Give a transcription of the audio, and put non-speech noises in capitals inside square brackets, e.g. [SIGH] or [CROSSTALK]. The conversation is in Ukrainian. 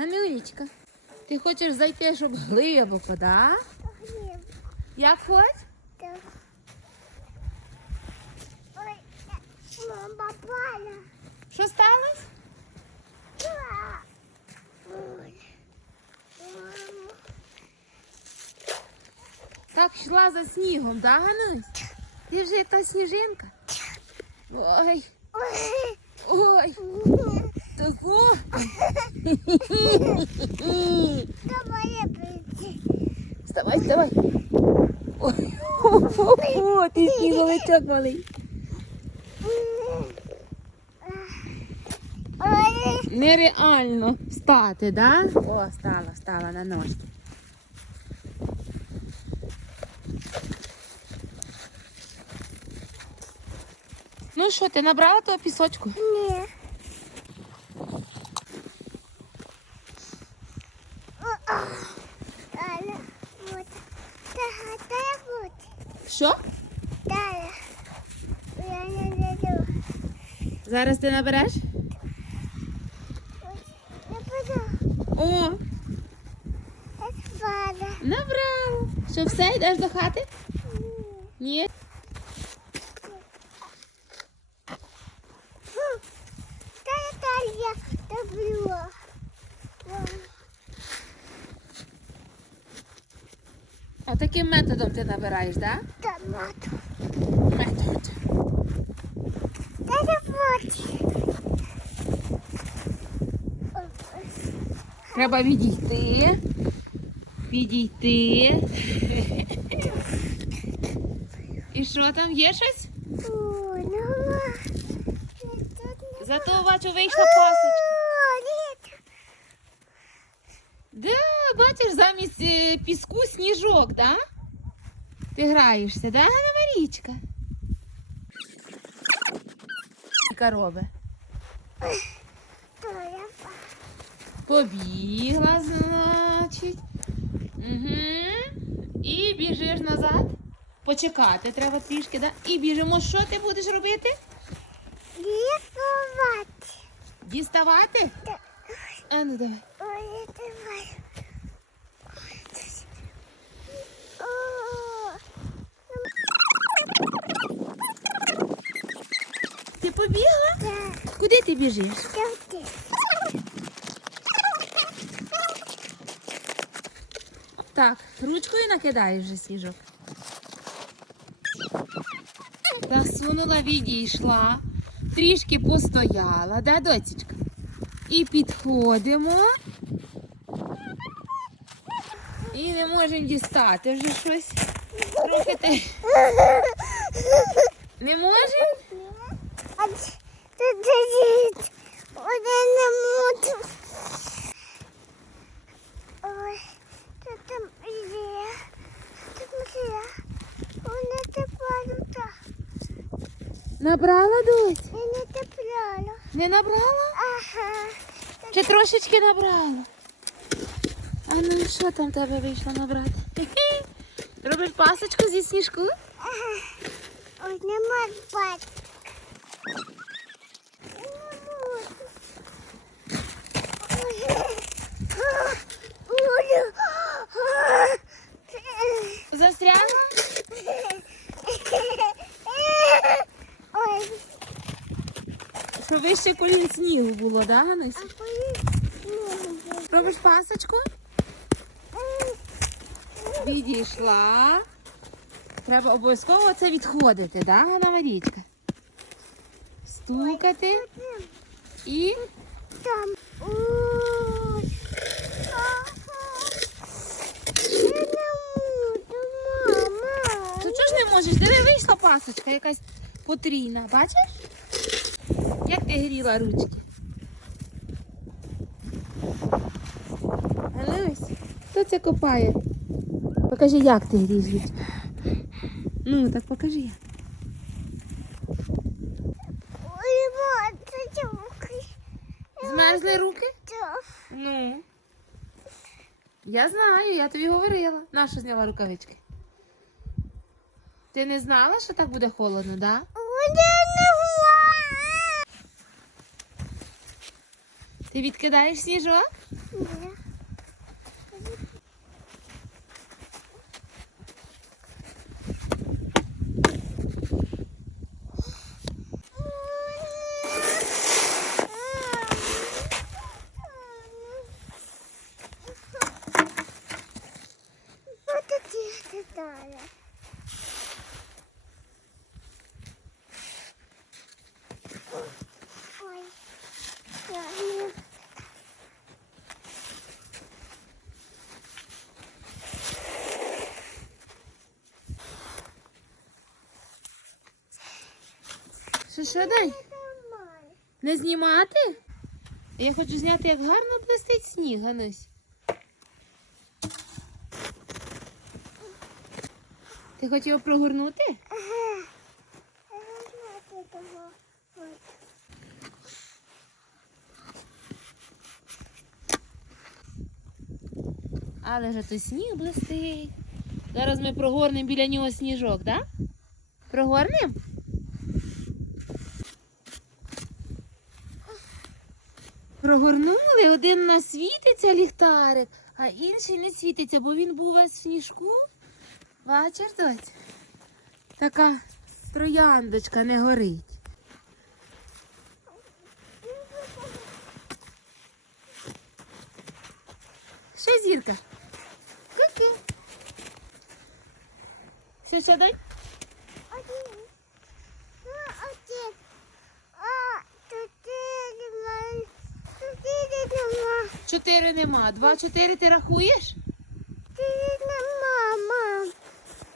Ганюлічка, ти хочеш зайти, щоб глибоко, да? Ні. Як хоч? Так. Ой, мама попала. Що сталося? Так йшла за снігом, да, Ганусь? Ти вже та сніжинка? Ой, Ой. ой, таку. Вставай, вставай. Ой, о, ти сніговичок малий. Нереально встати, да? О, стала, встала на ножки. Ну що, ти набрала того пісочку? Ні. Далі. Вот. Та, та, вот. Що? Зараз ти набереш? О, набрала. Що, все, йдеш до хати? Ні. Та, я люблю. Отаким методом ти набираєш, так? Да? Метод. Та. Треба відійти. Відійти. І що там є щось? Зато бачу, вийшла пасочка. Да, бачиш, замість е, піску сніжок, да? Ти граєшся, да, Ганна Марічка? Корови. Побігла, значить. Угу. І біжиш назад. Почекати треба трішки, да? І біжимо. Що ти будеш робити? лікувати. Діставати? Так. А ну давай. Ой, давай. О, Ти побігла? так, Куди ти біжиш? Так, ручкою накидаєш вже сніжок. Засунула, відійшла, трішки постояла, да, доцічка? І підходимо. І не можемо дістати вже щось. Трохи ти. [LAUGHS] Не можемо? Не. Ой, там є? Там є. Набрала дось? Я не тепляла. Не набрала? Ага. Чи трошечки набрала? А ну що там тебе вийшло набрати? [LAUGHS] Робиш пасочку зі сніжку? Ага. Ой, нема бать. Не можу. Ой. Застрягла? Ой, Що вище колін снігу було, да, снігу? Робиш пасочку? Відійшла. Треба обов'язково це відходити, да, Ганна Марічка? Стукати і Там. Ну чого ж не можеш? Диви, вийшла пасочка якась потрійна, бачиш? Як ти гріла ручки? Галюсь, хто це копає? Покажи, як ти грієш ручки. Ну, так покажи. як. Змерзли руки? Ну. Я знаю, я тобі говорила. Наша зняла рукавички. Ти не знала, що так буде холодно, да? Буде не Ти відкидаєш сніжок? Ні. Вот такі деталі. Ой. Я не Що що дай? Не знімати? Я хочу зняти, як гарно блистить сніг, Ганусь. Ти хочеш його прогорнути? Ага. Але ж той сніг блистить. Зараз ми прогорнемо біля нього сніжок, так? Да? Прогорнемо? Прогорнули, один нас світиться ліхтарик, а інший не світиться, бо він був весь в сніжку. Бачиш, доць? Така трояндочка не горить. Ще зірка. Ку-ку. Що, що, дай? Один. А, один. А, чотири. ма- Чотири нема. Чотири нема. Два, чотири ти рахуєш?